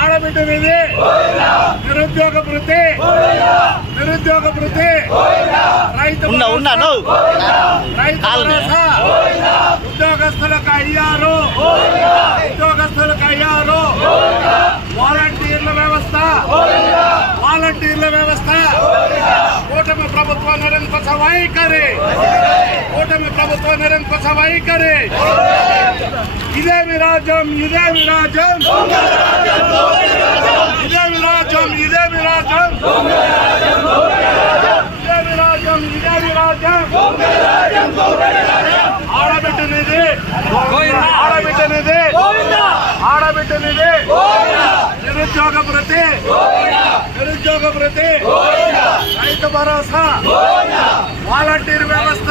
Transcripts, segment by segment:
ఆడబిడ్డ నిధి నిరుద్యోగ భృతి రైతు భరోసా ఉద్యోగస్తులకు అయ్యారు వాలంటీర్ల వ్యవస్థ కూటమి ప్రభుత్వ నిరంకుశ వైఖరి ఇదేమి రాజ్యం ఆడబిడ్డ నిధి నిరుద్యోగ భృతి రైతు భరోసా వాలంటీర్ వ్యవస్థ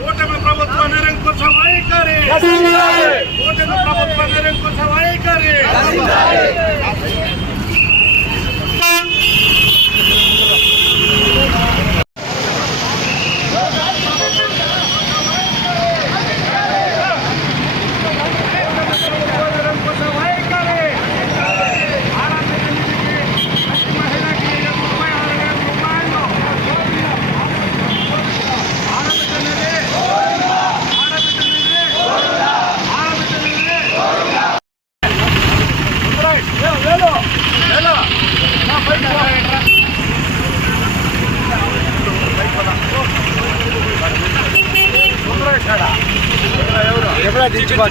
కూటమి ప్రభుత్వ నిరంకుశ వైఖరి ఎప్పుడా దించుకో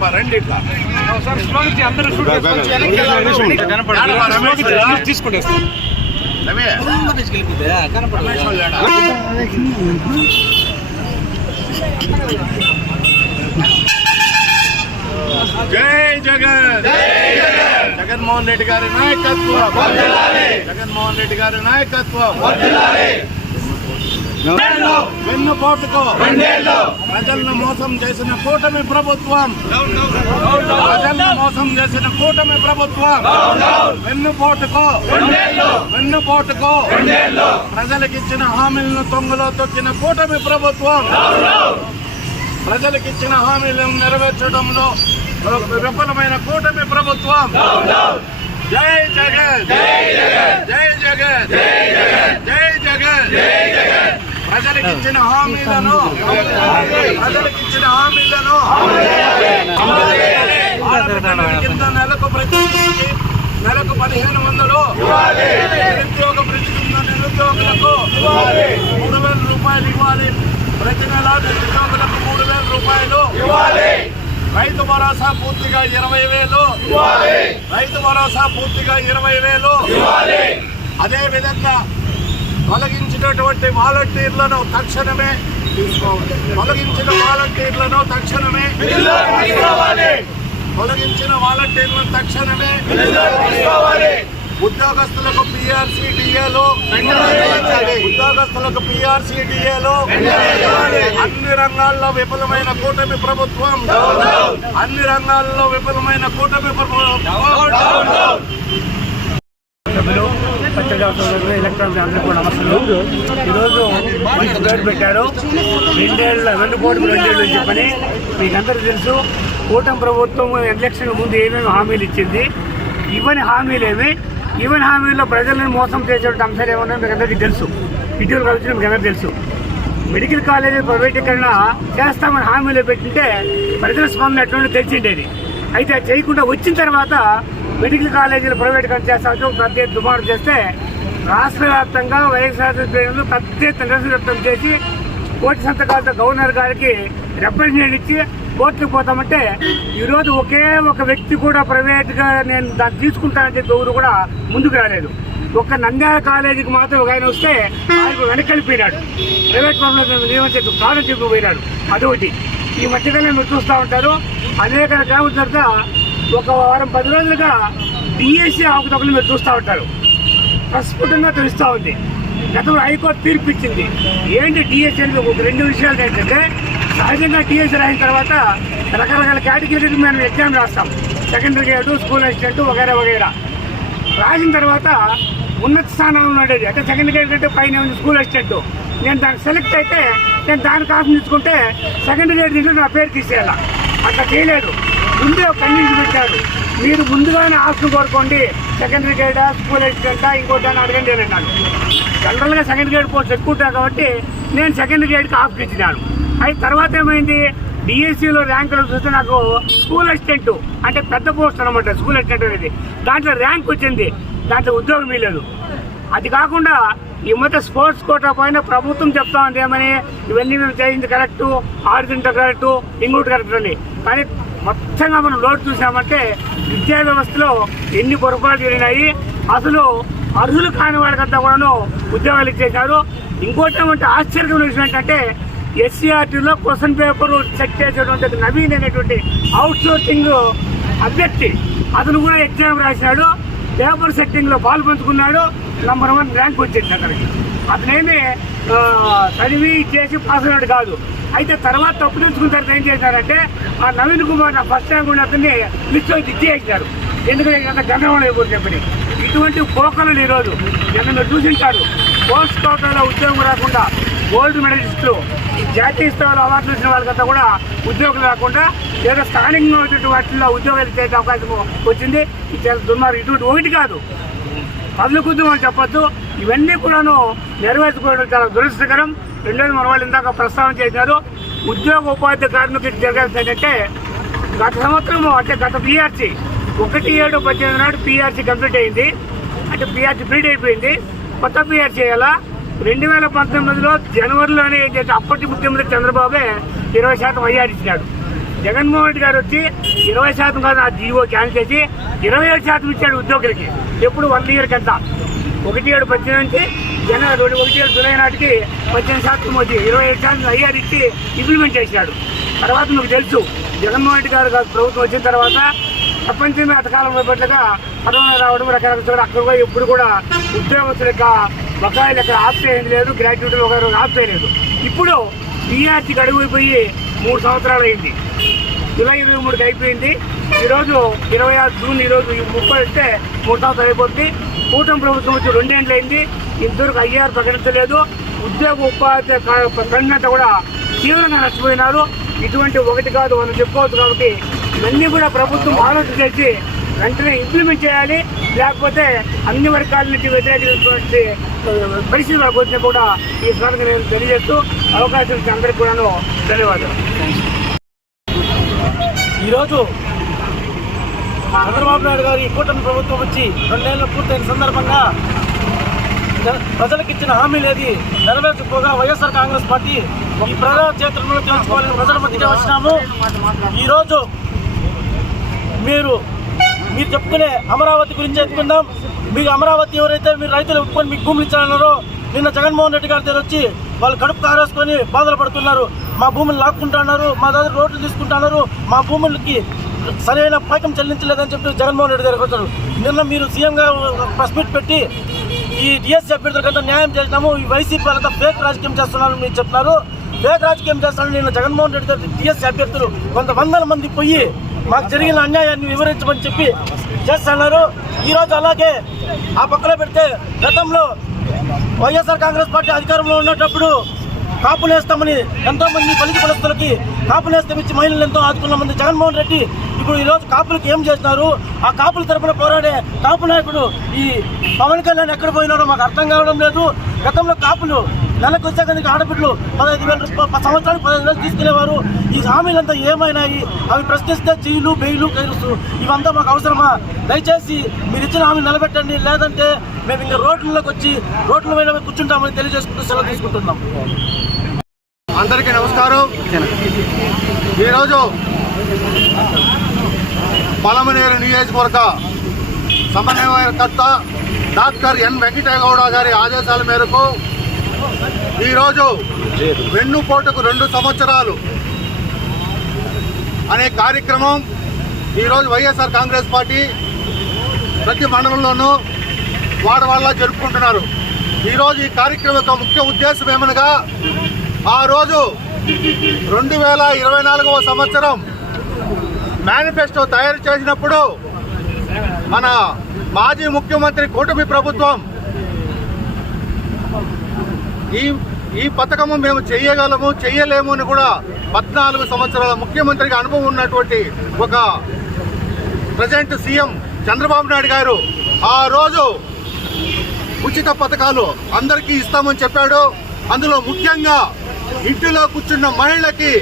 బా రండి అందరూ తీసుకుంటే జై జగన్ జగన్మోహన్ రెడ్డి గారి నాయకత్వం వెన్నుపోటుకు ప్రజలను మోసం చేసిన కూటమి ప్రభుత్వం వెన్నుపోటుకు ప్రజలకిచ్చిన హామీలను తొంగలో తొక్కిన కూటమి ప్రభుత్వం ప్రజలకిచ్చిన హామీలను నెరవేర్చడంలో విఫలమైన కూటమి ప్రభుత్వం జై జగన్ ప్రజలకిచ్చిన హామీలను కింద నెలకు 1500 నిరుద్యోగ భృతి కింద నిరుద్యోగులకు 3000 రూపాయలు ఇవ్వాలి. ప్రతి నెల నిరుద్యోగులకు 3000 రూపాయలు ఇవ్వాలి. రైతు భరోసా పూర్తిగా 20,000 అదే విధంగా తొలగించినటువంటి వాలంటీర్లను తక్షణమే తీసుకోవాలి. ఉద్యోగస్తులకు పిఆర్సీడీఏలు అన్ని రంగాల్లో విఫలమైన కూటమి ప్రభుత్వం పత్రికా సోదరులు ఎలక్ట్రానిక్ అందరూ కూడా నమస్కారం. ఈరోజు పేరు పెట్టారు 2 కోట్లు 2 ఏళ్ళు అని చెప్పని. మీకు అందరికీ తెలుసు కూటమి ప్రభుత్వం ఎలక్షన్ ముందు ఏమేమి హామీలు ఇచ్చింది. ఇవన్నీ హామీల్లో ప్రజలను మోసం చేసేటువంటి అంశాలు ఏమన్నా మీకు అందరికీ తెలుసు. ఇటీవల కలిసి మీకు అందరికీ తెలుసు. మెడికల్ కాలేజీ ప్రైవేటీకరణ చేస్తామని హామీలో పెట్టింటే ప్రజల స్పందన ఎట్లా తెలిసిండేది. అయితే చేయకుండా వచ్చిన తర్వాత మెడికల్ కాలేజీలు ప్రైవేటీకరణ చేస్తామని పెద్ద దుమారు చేస్తే రాష్ట్ర వ్యాప్తంగా వైఎస్ఆర్ శ్రేణులు పెద్ద ఎత్తున నిరసన వ్యక్తం చేసి కోటి సంతకాలతో గవర్నర్ గారికి రిప్రజెంటేషన్ ఇచ్చి కోర్టుకు పోతామంటే ఈరోజు ఒకే ఒక వ్యక్తి కూడా ప్రైవేట్గా నేను దాన్ని తీసుకుంటానని చెప్పి ఎవరు కూడా ముందుకు రాలేదు. ఒక్క నంద్యాల కాలేజీకి మాత్రం ఒక ఆయన వస్తే ఆయన వెనకెళ్ళిపోయినాడు, ప్రైవేట్ నియమించే కాలేజ్ చెప్పి పోయినాడు. అదొకటి. ఈ మధ్యకాలంలో మీరు చూస్తూ ఉంటారు అనేక గ్రామాల తర్వాత ఒక వారం 10 రోజులుగా డిఎస్సీ ఆకుతొక్కలు మీరు చూస్తూ ఉంటారు. ప్రస్ఫుటంగా తెలుస్తూ ఉంది. గతంలో హైకోర్టు తీర్పు ఇచ్చింది. ఏంటి డిఎస్సీ అనేది ఒక 2 విషయాలు ఏంటంటే, సహజంగా డిఎస్సీ రాయిన తర్వాత రకరకాల కేటగిరీకి మేము ఎగ్జామ్ రాస్తాం. సెకండరీ గ్రేడ్, స్కూల్ అసిస్టెంట్ వగైరా వగైరా రాసిన తర్వాత ఉన్నత స్థానంలో ఉండేది అంటే సెకండ్ గ్రేడ్ కంటే పైన ఉంది స్కూల్ అసిస్టెంట్. నేను దానికి సెలెక్ట్ అయితే నేను దానికి ఆప్షన్ తీసుకుంటే సెకండ్ గ్రేడ్ దీంట్లో నా పేరు తీసేయాల. అట్లా చేయలేదు. ముందే ఒక కండిషన్ పెట్టారు, మీరు ముందుగానే ఆప్షన్ కోరుకోండి, సెకండరీ గ్రేడా స్కూల్ అసిస్టెంటా ఇంకోటి అని అడగండి అని అన్నాను. జనరల్గా సెకండ్ గ్రేడ్ పోస్ట్ ఎక్కువ ఉంటాను కాబట్టి నేను సెకండ్ గ్రేడ్కి ఆప్షన్ ఇచ్చినాను. అయితే తర్వాత ఏమైంది, డిఎస్సీలో ర్యాంకులు చూస్తే నాకు స్కూల్ అసిస్టెంట్ అంటే పెద్ద పోస్ట్ అనమాట. స్కూల్ అసిస్టెంట్ అనేది దాంట్లో ర్యాంక్ వచ్చింది, దాంట్లో ఉద్యోగం ఇవ్వలేదు. అది కాకుండా ఈ మధ్య స్పోర్ట్స్ కోటా పైన ప్రభుత్వం చెప్తా ఉంది ఏమని, ఇవన్నీ మేము చేయింది కరెక్టు, ఆడుతుంటే కరెక్టు, ఇంకోటి కరెక్ట్ అని. కానీ మొత్తంగా మనం లోటు చూసామంటే విద్యా వ్యవస్థలో ఎన్ని పొరపాటు జరిగినాయి. అసలు అర్హులు కాని వాడికంతా కూడాను ఉద్యోగాలు ఇచ్చేశారు. ఇంకోటి ఏమంటే ఆశ్చర్యమైన విషయం ఏంటంటే, ఎస్సీఆర్టీలో క్వశ్చన్ పేపర్ చెక్ చేసేటువంటి నవీన్ అనేటువంటి అవుట్ సోర్సింగ్ అభ్యర్థి అతను కూడా ఎగ్జామ్ రాశాడు, పేపర్ సెట్టింగ్లో పాల్పంచుకున్నాడు, నంబర్ 1 ర్యాంక్ వచ్చింది అతనికి. అతనేమి చదివి చేసి పాస్ అయ్యాడు కాదు. అయితే తర్వాత తప్పు తెలుసుకున్న తర్వాత ఏం చేశారంటే, ఆ నవీన్ కుమార్ నా ఫస్ట్ ర్యాంక్ ఉన్న అతన్ని లిస్టులో ఇచ్చేసారు. ఎందుకంటే అంత గందరగోళం అయిపోతుంది చెప్పని. ఇటువంటి పోకలను ఈరోజు మీరు చూసింటారు. పోస్ట్ కోటాలో ఉద్యోగం రాకుండా గోల్డ్ మెడలిస్టులు, జాతీయ స్థాయిలో అవార్డులు ఇచ్చిన వాళ్ళకంతా కూడా ఉద్యోగులు రాకుండా లేదా స్థానికంగా ఉన్నటువంటి వాటిల్లో ఉద్యోగాలు ఇచ్చే అవకాశం వచ్చింది. ఇది చాలా దుర్మార్గం. ఇటువంటి ఒకటి కాదు, పదులు కుద్దు అని చెప్పొద్దు. ఇవన్నీ కూడాను నెరవేర్చుకోవడం చాలా దురదృష్టకరం. రెండోది మన వాళ్ళు ఇందాక ప్రస్తావన చేశారు, ఉద్యోగ ఉపాధి కార్మికులకు జరగాల్సింది ఏంటంటే, గత సంవత్సరం అంటే గత పిఆర్సీ 1/7/18 నాడు పిఆర్సీ కంప్లీట్ అయింది. అంటే పిఆర్సీ పీరియడ్ అయిపోయింది, కొత్త పిఆర్సీ చేయాలా. 2019లో జనవరిలోనే ఏం చేస్తే అప్పటి ముఖ్యమంత్రి చంద్రబాబే 20% వైఆర్ ఇచ్చినాడు. జగన్మోహన్ రెడ్డి గారు వచ్చి 20% కాదు ఆ జీవో క్యాన్సిల్ చేసి 27% ఇచ్చాడు ఉద్యోగులకి. ఎప్పుడు 1 ఇయర్ కంతా 1/7/18 నుంచి జనవరి 1 జూలై నాటికి 18% వచ్చి 27% ఐఆర్ ఇచ్చి ఇంప్లిమెంట్ చేశాడు. తర్వాత మీకు తెలుసు, జగన్మోహన్ రెడ్డి గారు ప్రభుత్వం వచ్చిన తర్వాత ప్రపంచమే అతకాలం పట్లగా కరోనా రావడం రకరకాల అక్కడ కూడా ఎప్పుడు కూడా ఉద్యోగస్తుల యొక్క బకాయిలు ఎక్కడ ఆఫ్ చేయడం లేదు, గ్రాట్యుటీలు ఒకరు ఆఫ్ చేయలేదు. ఇప్పుడు పిఆర్సీకి అడుగుపోయి 3 సంవత్సరాలు అయింది. జూలై 23కి అయిపోయింది. ఈరోజు 26 జూన్, ఈరోజు 30 వస్తే 3 సంవత్సరాలు అయిపోతుంది. కూటమి ప్రభుత్వం వచ్చి 2 ఏళ్ళు అయింది. ఇంతవరకు ఐఆర్ ప్రకటించలేదు. ఉద్యోగ ఉపాధి ప్రజలంతా కూడా తీవ్రంగా నష్టపోయినారు. ఇటువంటి ఒకటి కాదు మనం చెప్పుకోవచ్చు. కాబట్టి ఇవన్నీ కూడా ప్రభుత్వం ఆలోచన చేసి వెంటనే ఇంప్లిమెంట్ చేయాలి. లేకపోతే అన్ని వర్గాల నుంచి వ్యతిరేకమైనటువంటి పరిస్థితులకు వచ్చినా కూడా ఈ సందర్భంగా నేను తెలియజేస్తూ అవకాశం ఇచ్చిన అందరికీ కూడాను ధన్యవాదాలు. ఈరోజు చంద్రబాబు నాయుడు గారు ఈ కూటమి ప్రభుత్వం వచ్చి 2 ఏళ్ళు పూర్తయిన సందర్భంగా ప్రజలకు ఇచ్చిన హామీలు ఏది నెరవేర్చకపోగా వైఎస్ఆర్ కాంగ్రెస్ పార్టీ ఈ ప్రజా క్షేత్రంలో తెలుసుకోవాలని ప్రజల మధ్యగా వచ్చినాము. ఈరోజు మీరు చెప్పుకునే అమరావతి గురించి చెప్పుకుందాం. మీకు అమరావతి ఎవరైతే మీరు రైతులు ఒప్పుకొని మీకు భూములు ఇచ్చారన్నారో, నిన్న జగన్మోహన్ రెడ్డి గారి దగ్గర వచ్చి వాళ్ళు కడుపు కారేసుకొని బాధలు పడుతున్నారు. మా భూములు లాక్కుంటున్నారు, మా దగ్గర రోడ్లు తీసుకుంటున్నారు, మా భూములకి సరైన పైకం చెల్లించలేదని చెప్పి జగన్మోహన్ రెడ్డి దగ్గరకు వచ్చారు. నిన్న మీరు సీఎంగా ప్రెస్ మీట్ పెట్టి ఈ డిఎస్సీ అభ్యర్థులకంతా న్యాయం చేసినాము, ఈ వైసీపీ వాళ్ళంతా ఫేక్ రాజకీయం చేస్తున్నారని మీరు చెప్తున్నారు. ఫేక్ రాజకీయం చేస్తారని నిన్న జగన్మోహన్ రెడ్డి గారు డిఎస్సీ అభ్యర్థులు 100 మంది పోయి మాకు జరిగిన అన్యాయాన్ని వివరించమని చెప్పి చేస్తున్నారు. ఈరోజు అలాగే ఆ పక్కన పెడితే గతంలో వైఎస్ఆర్ కాంగ్రెస్ పార్టీ అధికారంలో ఉన్నప్పుడు కాపు నేస్తామని ఎంతోమంది పలికి కులస్తులకి కాపు నేస్తం ఇచ్చి మహిళలు ఎంతో ఆదుకున్న మంది జగన్మోహన్ రెడ్డి ఇప్పుడు ఈరోజు కాపులకు ఏం చేస్తున్నారు? ఆ కాపుల తరఫున పోరాడే కాపు నాయకుడు ఈ పవన్ కళ్యాణ్ ఎక్కడ పోయినారో మాకు అర్థం కావడం లేదు. గతంలో కాపులు నెలకు వచ్చాక ఆడబిడ్డలు 15,000 సంవత్సరానికి 15,000 తీసుకునేవారు. ఈ హామీలంతా ఏమైనాయి? అవి ప్రశ్నిస్తే జైలు, బెయిలు, ఖైరు ఇవంతా మాకు అవసరమా? దయచేసి మీరు ఇచ్చిన హామీ నిలబెట్టండి, లేదంటే మేము ఇంకా రోడ్లలోకి వచ్చి రోడ్ల మీద కూర్చుంటామని తెలియజేసుకుంటూ సెలవు తీసుకుంటున్నాం. అందరికీ నమస్కారం. ఈరోజు పలమనేరు నియోజకవర్గ సమన్వయకర్త డాక్టర్ ఎన్ వెంకటేగౌడ గారి ఆదేశాల మేరకు ఈరోజు వెన్నుపోటుకు 2 సంవత్సరాలు అనే కార్యక్రమం ఈరోజు వైఎస్ఆర్ కాంగ్రెస్ పార్టీ ప్రతి మండలంలోనూ వాడవాళ్ళ జరుపుకుంటున్నారు. ఈరోజు ఈ కార్యక్రమం యొక్క ముఖ్య ఉద్దేశం ఏమనగా ఆ రోజు 2024వ సంవత్సరం మేనిఫెస్టో తయారు చేసినప్పుడు మన మాజీ ముఖ్యమంత్రి కూటమి ప్రభుత్వం ఈ పథకము మేము చేయగలము చేయలేము అని కూడా 14 సంవత్సరాల ముఖ్యమంత్రిగా అనుభవం ఉన్నటువంటి ఒక ప్రజెంట్ సీఎం చంద్రబాబు నాయుడు గారు ఆ రోజు ఉచిత పథకాలు అందరికీ ఇస్తామని చెప్పాడు. అందులో ముఖ్యంగా ఇంటిలో కూర్చున్న మహిళకి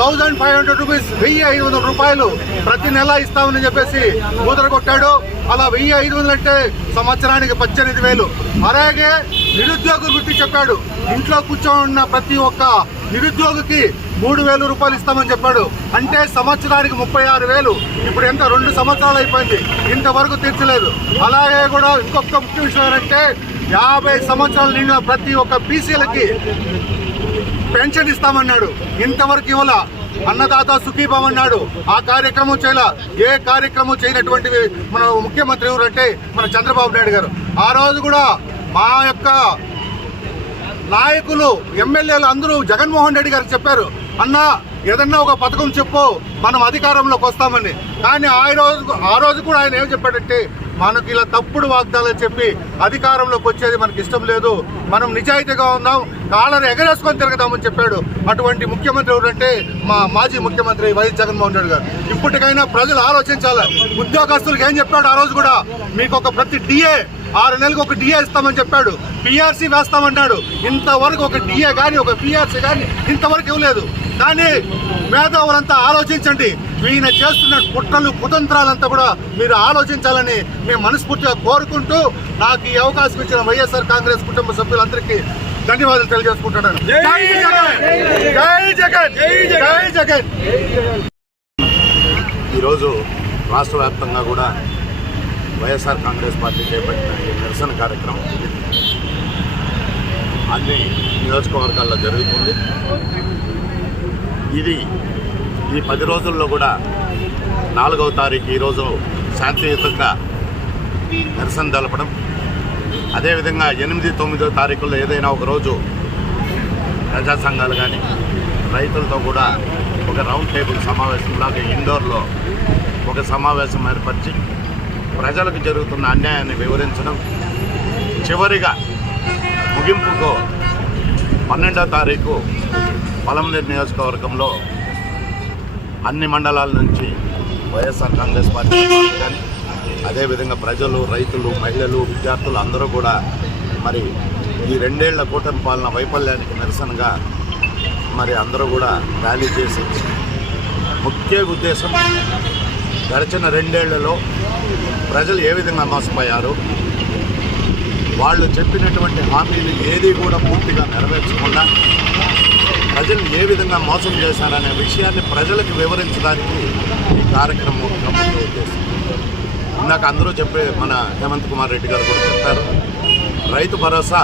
1500 రూపీస్ 1500 రూపాయలు ప్రతి నెల ఇస్తామని చెప్పేసి ముద్రగొట్టాడు. అలా 1500 అంటే సంవత్సరానికి 18,000. అలాగే నిరుద్యోగుల గురించి చెప్పాడు. ఇంట్లో కూర్చొని ప్రతి ఒక్క నిరుద్యోగికి 3,000 రూపాయలు ఇస్తామని చెప్పాడు. అంటే సంవత్సరానికి 36,000. ఇప్పుడు ఎంత 2 సంవత్సరాలు అయిపోయింది, ఇంతవరకు తీర్చలేదు. అలాగే కూడా ఇంకొక ముఖ్య విషయం ఏంటంటే 50 సంవత్సరాలు నిండిన ప్రతి ఒక్క బీసీలకి పెన్షన్ ఇస్తామన్నాడు, ఇంతవరకు ఇవ్వాల. అన్నదాత సుఖీభావం అన్నాడు, ఆ కార్యక్రమం చేయాల. ఏ కార్యక్రమం చేయనటువంటి మన ముఖ్యమంత్రి ఎవరంటే మన చంద్రబాబు నాయుడు గారు. ఆ రోజు కూడా మా యొక్క నాయకులు ఎమ్మెల్యేలు అందరూ జగన్మోహన్ రెడ్డి గారికి చెప్పారు, అన్నా ఏదన్నా ఒక పథకం చెప్పు మనం అధికారంలోకి వస్తామని. కానీ ఆ రోజు కూడా ఆయన ఏం చెప్పాడంటే మనకి ఇలా తప్పుడు వాగ్దానాలు చెప్పి అధికారంలోకి వచ్చేది మనకి ఇష్టం లేదు, మనం నిజాయితీగా ఉందాం, కాళ్ళని ఎగరేసుకొని తిరగదామని చెప్పాడు. అటువంటి ముఖ్యమంత్రి ఎవరంటే మా మాజీ ముఖ్యమంత్రి వైఎస్ జగన్మోహన్ రెడ్డి గారు. ఇప్పటికైనా ప్రజలు ఆలోచించాలి. ఉద్యోగస్తులకు ఏం చెప్పాడు ఆ రోజు కూడా, మీకు ఒక ప్రతి డిఏ 6 నెలలకు ఒక డిఏ ఇస్తామని చెప్పాడు, పిఆర్సీ వేస్తామన్నాడు. ఇంతవరకు ఒక డిఏ కానీ ఒక పిఆర్సీ కానీ ఇంతవరకు ఇవ్వలేదు. కానీ మేధావులంతా ఆలోచించండి, ఈయన చేస్తున్న కుట్రలు కుతంత్రాలంతా కూడా మీరు ఆలోచించాలని మేము మనస్ఫూర్తిగా కోరుకుంటూ నాకు ఈ అవకాశం ఇచ్చిన వైఎస్ఆర్ కాంగ్రెస్ కుటుంబ సభ్యులందరికీ ధన్యవాదాలు తెలియజేసుకుంటున్నాను. జై జగన్, జై జగన్, జై జగన్. ఈరోజు రాష్ట్ర వ్యాప్తంగా కూడా వైఎస్ఆర్ కాంగ్రెస్ పార్టీ చేపట్టిన ఈ నిరసన కార్యక్రమం అన్ని నియోజకవర్గాల్లో జరుగుతుంది. ఇది ఈ 10 రోజుల్లో కూడా 4వ తారీఖు ఈరోజు శాంతియుతంగా నిరసన తెలపడం, అదేవిధంగా 8, 9వ తారీఖుల్లో ఏదైనా ఒక రోజు ప్రజా సంఘాలు కానీ రైతులతో కూడా ఒక రౌండ్ టేబుల్ సమావేశంలాగా ఇండోర్లో ఒక సమావేశం ఏర్పరిచి ప్రజలకు జరుగుతున్న అన్యాయాన్ని వివరించడం, చివరిగా ముగింపుకు 12వ తారీఖు పలమనేరు నియోజకవర్గంలో అన్ని మండలాల నుంచి వైఎస్ఆర్ కాంగ్రెస్ పార్టీ కానీ అదేవిధంగా ప్రజలు, రైతులు, మహిళలు, విద్యార్థులు అందరూ కూడా మరి ఈ 2 ఏళ్ల కూటమి పాలన వైఫల్యానికి నిరసనగా మరి అందరూ కూడా ర్యాలీ చేసి ముఖ్య ఉద్దేశం గడిచిన 2 ఏళ్లలో ప్రజలు ఏ విధంగా మోసపోయారు, వాళ్ళు చెప్పినటువంటి హామీలు ఏది కూడా పూర్తిగా నెరవేర్చకుండా ప్రజలు ఏ విధంగా మోసం చేశారనే విషయాన్ని ప్రజలకు వివరించడానికి ఈ కార్యక్రమం ముఖ్య ఉద్దేశం. ఇందాక అందరూ చెప్పే మన హేమంత్ కుమార్ రెడ్డి గారు కూడా చెప్పారు, రైతు భరోసా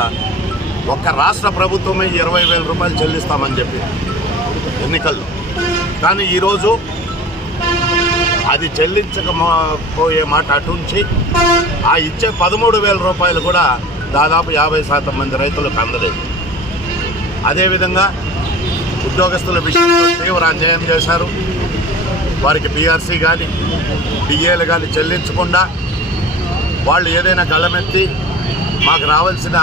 ఒక్క రాష్ట్ర ప్రభుత్వమే 20,000 రూపాయలు చెల్లిస్తామని చెప్పి ఎన్నికల్లో. కానీ ఈరోజు అది చెల్లించకపోయే మాట అటుంచి ఆ ఇచ్చే 13,000 రూపాయలు కూడా దాదాపు 50% మంది రైతులకు అందలేదు. అదేవిధంగా ఉద్యోగస్తుల విషయంలో తీవ్ర అన్యాయం చేశారు. వారికి పిఆర్సీ కానీ డిఏలు కానీ చెల్లించకుండా వాళ్ళు ఏదైనా గళమెత్తి మాకు రావాల్సిన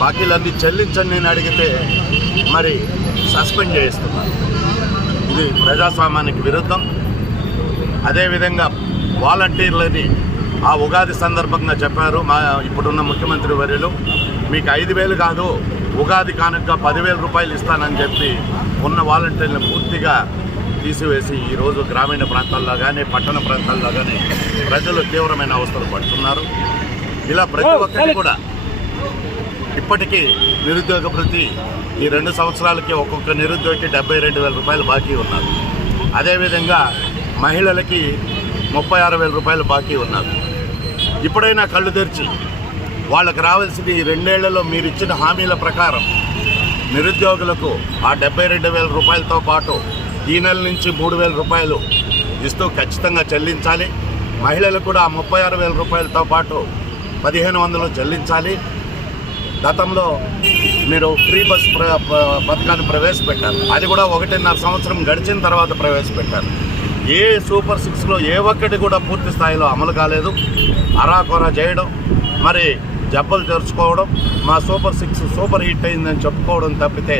బాకీలన్నీ చెల్లించండి నేను అడిగితే మరి సస్పెండ్ చేయిస్తున్నారు. ఇది ప్రజాస్వామ్యానికి విరుద్ధం. అదేవిధంగా వాలంటీర్లని ఆ ఉగాది సందర్భంగా చెప్పారు మా ఇప్పుడున్న ముఖ్యమంత్రి వర్యులు, మీకు 5,000 కాదు ఉగాది కానుక 10,000 రూపాయలు ఇస్తానని చెప్పి ఉన్న వాలంటీర్లను పూర్తిగా తీసివేసి ఈరోజు గ్రామీణ ప్రాంతాల్లో కానీ పట్టణ ప్రాంతాల్లో కానీ ప్రజలు తీవ్రమైన అవస్థలు పడుతున్నారు. ఇలా ప్రతి ఒక్కటి కూడా ఇప్పటికీ నిరుద్యోగ భృతి ఈ 2 సంవత్సరాలకి ఒక్కొక్క నిరుద్యోగికి 72,000 రూపాయలు బాకీ ఉన్నారు. అదేవిధంగా మహిళలకి 36,000 రూపాయలు బాకీ ఉన్నారు. ఇప్పుడైనా కళ్ళు తెరిచి వాళ్ళకి రావాల్సింది ఈ 2 ఏళ్లలో మీరు ఇచ్చిన హామీల ప్రకారం నిరుద్యోగులకు ఆ 72,000 రూపాయలతో పాటు ఈ నెల నుంచి 3,000 రూపాయలు ఇస్తూ ఖచ్చితంగా చెల్లించాలి. మహిళలకు కూడా 36,000 రూపాయలతో పాటు 1,500 చెల్లించాలి. గతంలో మీరు ఫ్రీ బస్ పథకాన్ని ప్రవేశపెట్టారు. అది కూడా 1.5 సంవత్సరం గడిచిన తర్వాత ప్రవేశపెట్టారు. ఏ సూపర్ 6లో ఏ ఒక్కటి కూడా పూర్తి స్థాయిలో అమలు కాలేదు. అరాకొరా చేయడం, మరి జబ్బలు తెరుచుకోవడం, మా సూపర్ 6 సూపర్ హిట్ అయిందని చెప్పుకోవడం తప్పితే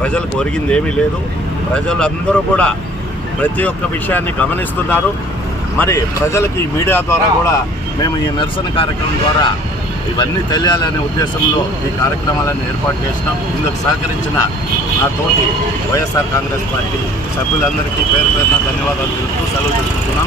ప్రజలకు ఒరిగింది ఏమీ లేదు. ప్రజలు అందరూ కూడా ప్రతి ఒక్క విషయాన్ని గమనిస్తున్నారు. మరి ప్రజలకి మీడియా ద్వారా కూడా మేము ఈ నిరసన కార్యక్రమం ద్వారా ఇవన్నీ తెలియాలనే ఉద్దేశంలో ఈ కార్యక్రమాలను ఏర్పాటు చేసినాం. ఇందుకు సహకరించిన నా తోటి వైఎస్ఆర్ కాంగ్రెస్ పార్టీ సభ్యులందరికీ పేరు పేరున ధన్యవాదాలు తెలుపుతూ సెలవు తీసుకుంటున్నాం.